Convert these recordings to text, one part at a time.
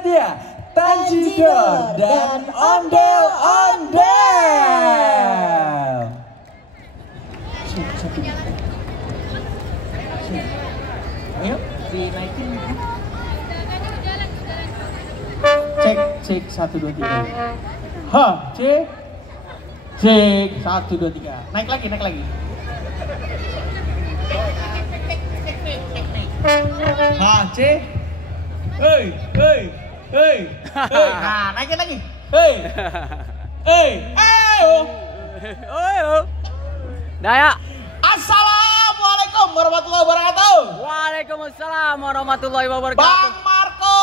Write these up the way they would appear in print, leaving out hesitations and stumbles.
Dia Tanjidor dan Ondel-Ondel. Ayo dinaikin. Cek 1 2 3. Ha, cek 1 2 3. Naik lagi. Ha, cek. Hei. Nah, naikin lagi. Hei. Daya. Assalamualaikum warahmatullahi wabarakatuh. Waalaikumsalam warahmatullahi wabarakatuh. Bang Marco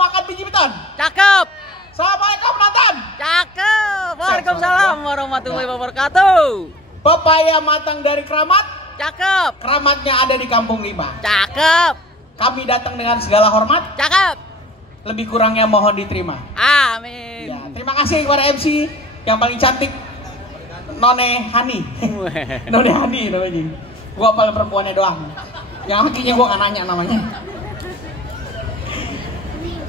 makan biji beton. Cakep. Assalamualaikum penonton. Cakep. Waalaikumsalam warahmatullahi wabarakatuh. Pepaya matang dari Keramat. Cakep. Keramatnya ada di Kampung 5. Cakep. Kami datang dengan segala hormat. Cakep. Lebih kurangnya mohon diterima. Amin. Ya, terima kasih kepada MC yang paling cantik, None Hani. None Hani namanya. Gua paling perempuannya doang. Yang lakinya gua nggak nanya namanya.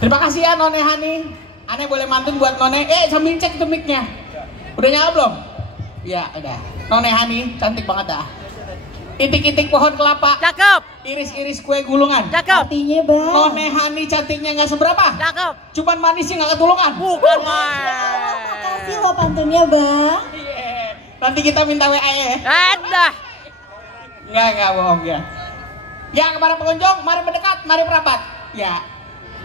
Terima kasih ya None Hani. Aneh boleh mantun buat None. Sambil cek tuh mic-nya. Udah nyala belum? Ya, udah. None Hani cantik banget dah. Itik-itik pohon kelapa. Cakep. Iris-iris kue gulungan. Cakep. Artinya bang. None Hani cantiknya nggak seberapa. Cakep. Cuman manisnya nggak ketulungan. Bukan Ya Allah, mah. makasih loh pantunnya bang. Nanti kita minta WA ya. Ada. Enggak bohong ya. Ya, kepada pengunjung, mari mendekat, mari merapat. Ya.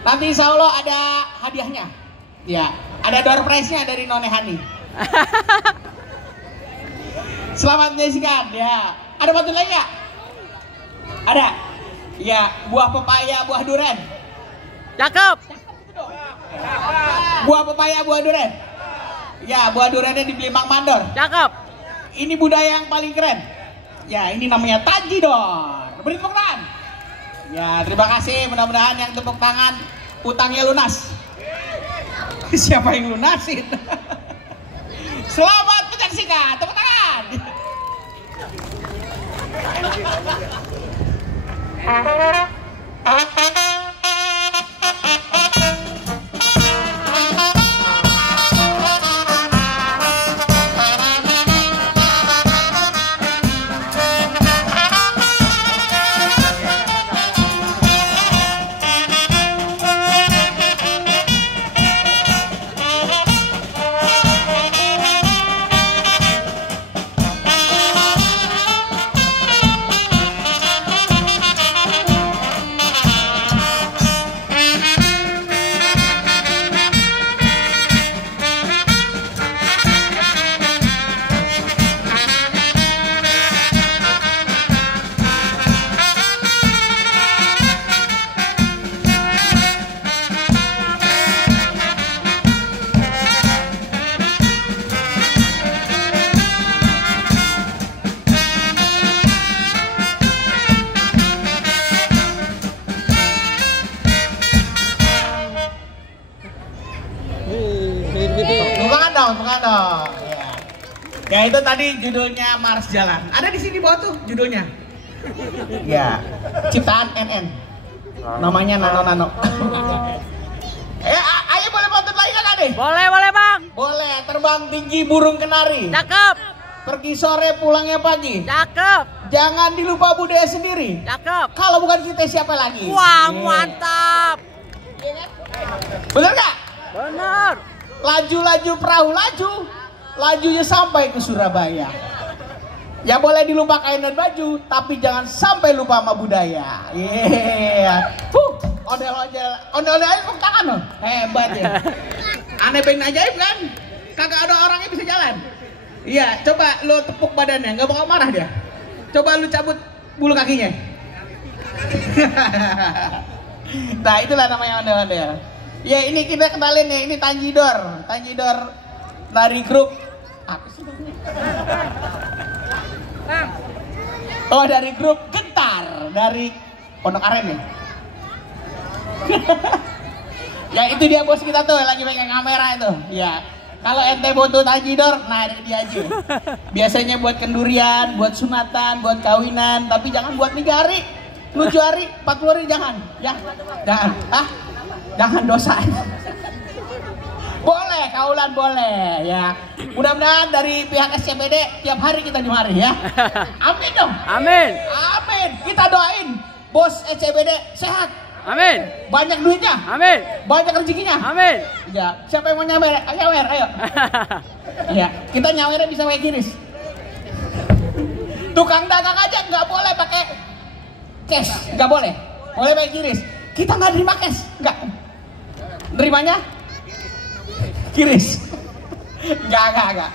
Nanti insya Allah ada hadiahnya. Ya, ada door prize-nya dari None Hani. Selamat menyaksikan ya. Ada pantun lain ya? Ada. Ya, buah pepaya, buah durian. Cakep. Buah pepaya, buah durian. Ya, buah duriannya dibeli Mang Mandor. Cakep. Ini budaya yang paling keren. Ya, ini namanya Tanjidor. Beri tepuk tangan. Ya, terima kasih. Mudah-mudahan yang tepuk tangan utangnya lunas. Siapa yang lunasin? Selamat menyaksikan. Tepuk tangan. Bukan dong. Ya itu tadi judulnya Mars Jalan. Ada di sini bawah tuh judulnya. Ya, ciptaan NN. Namanya Nano. Ayo boleh pantun lagi kan Ade? Boleh bang. Boleh. Terbang tinggi burung kenari. Cakep. Pergi sore pulangnya pagi. Cakep. Jangan dilupa budaya sendiri. Cakep. Kalau bukan kita siapa lagi? Wah, mantap. Bener gak? Bener. Laju-laju perahu lajunya sampai ke Surabaya. Ya boleh dilupa kain dan baju, tapi jangan sampai lupa sama budaya. Ondel-ondel aja tepuk tangan loh. Hebat ya. Aneh pengen ajaib kan? Kagak ada orangnya bisa jalan. Iya, coba lo tepuk badannya, nggak bakal marah dia. Coba lu cabut bulu kakinya. Nah itulah namanya ondel-ondel. Ya ini kita kenalin nih, ini Tanjidor dari grup apa sih namanya? Oh dari grup Gentar dari Pondok Aren ya. Ya itu dia bos kita tuh lagi pegang kamera itu. Ya kalau ente butuh Tanjidor, nah dia aja. Biasanya buat kendurian, buat sunatan, buat kawinan, tapi jangan buat 3 hari. 7 hari, 40 hari jangan. Ya, jangan. Jangan dosa. Boleh, kaulan boleh ya. Mudah-mudahan dari pihak SCBD tiap hari kita dimari ya. Amin dong. Amin. Amin. Kita doain bos SCBD sehat. Amin. Banyak duitnya. Amin. Banyak rezekinya. Amin. Ya, siapa yang mau nyawer? Nyawer, ayo. Ya, kita nyawernya bisa pakai kiris. Tukang dagang aja nggak boleh pakai cash, nggak boleh. Boleh pakai kiris. Kita nggak terima cash, nggak. Nerimanya? Kiris. Enggak.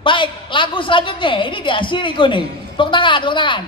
Baik, lagu selanjutnya. Ini dia, Siriku nih. Tepuk tangan, tepuk tangan.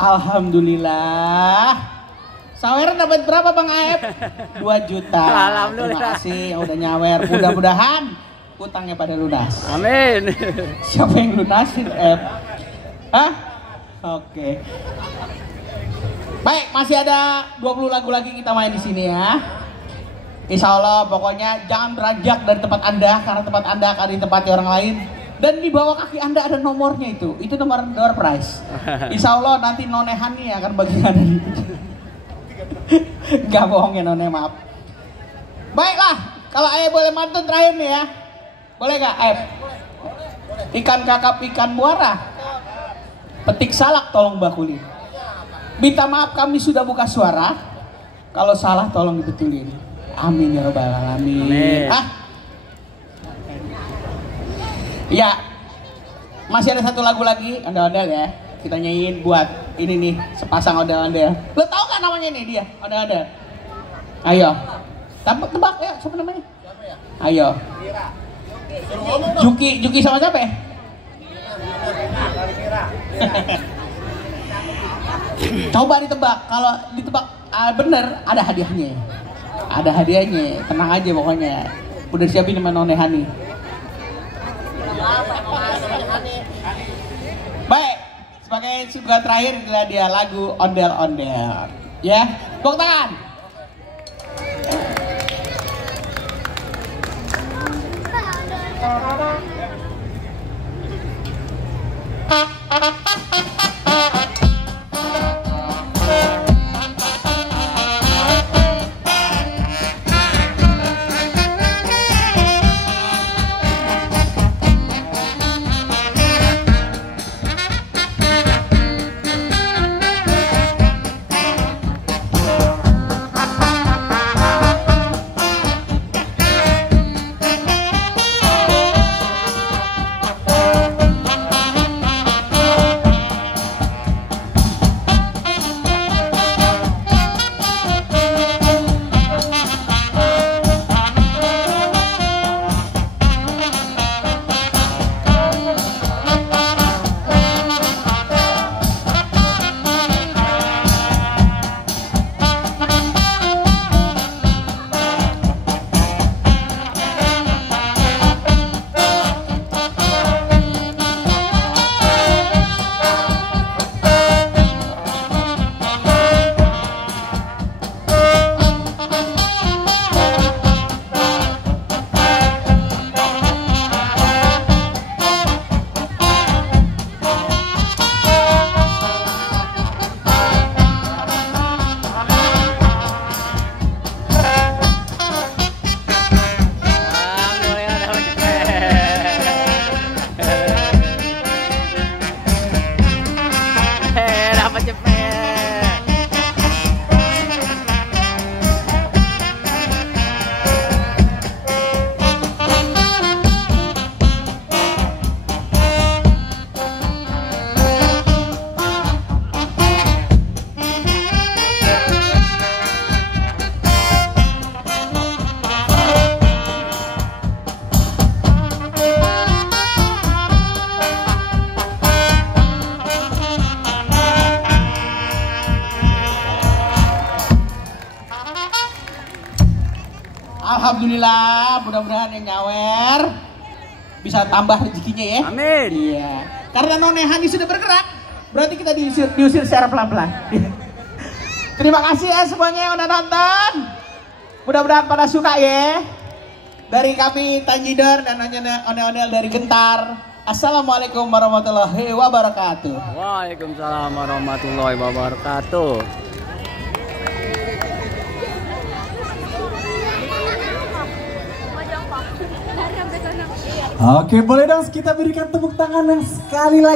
Alhamdulillah. Sawer dapat berapa Bang Aep? 2 juta. Alhamdulillah. Terima kasih yang udah nyawer. Mudah-mudahan utangnya pada lunas. Amin. Siapa yang lunasin Aep? Hah? Oke. Baik, masih ada 20 lagu lagi kita main di sini ya. Insya Allah pokoknya jangan beranjak dari tempat Anda, karena tempat Anda akan ditempati orang lain. Dan di bawah kaki Anda ada nomornya itu nomor door prize. Insya Allah nanti None Hani akan bagi Anda itu. Gak bohong ya None, maaf. Baiklah, kalau Ayah boleh mantun terakhir nih ya. Boleh gak Ayah? Ikan kakap ikan muara, petik salak tolong bakuli. Minta maaf kami sudah buka suara, kalau salah tolong dibetulin. Amin ya robbal alamin. Ya, masih ada satu lagu lagi, ondel-ondel ya. Kita nyanyiin buat ini nih, sepasang ondel-ondel. Lo tau gak namanya nih dia, ondel-ondel? Ayo, tebak ya, siapa namanya? Ayo. Juki sama siapa ya? Coba ditebak, kalau ditebak bener ada hadiahnya. Ada hadiahnya, tenang aja pokoknya. Udah siapin sama None Hani. Baik, sebagai suguhan terakhir adalah dia lagu Ondel-Ondel. Ya, tepuk tangan. Alhamdulillah, mudah-mudahan yang nyawer bisa tambah rezekinya ya. Amin. Iya. Karena None Hani sudah bergerak, berarti kita diusir secara pelan-pelan. Terima kasih ya semuanya yang udah nonton. Mudah-mudahan pada suka ya. Dari kami Tanjidor dan Ondel-Ondel dari Gentar. Assalamualaikum warahmatullahi wabarakatuh. Waalaikumsalam warahmatullahi wabarakatuh. Oke, boleh dong kita berikan tepuk tangan yang sekali lagi.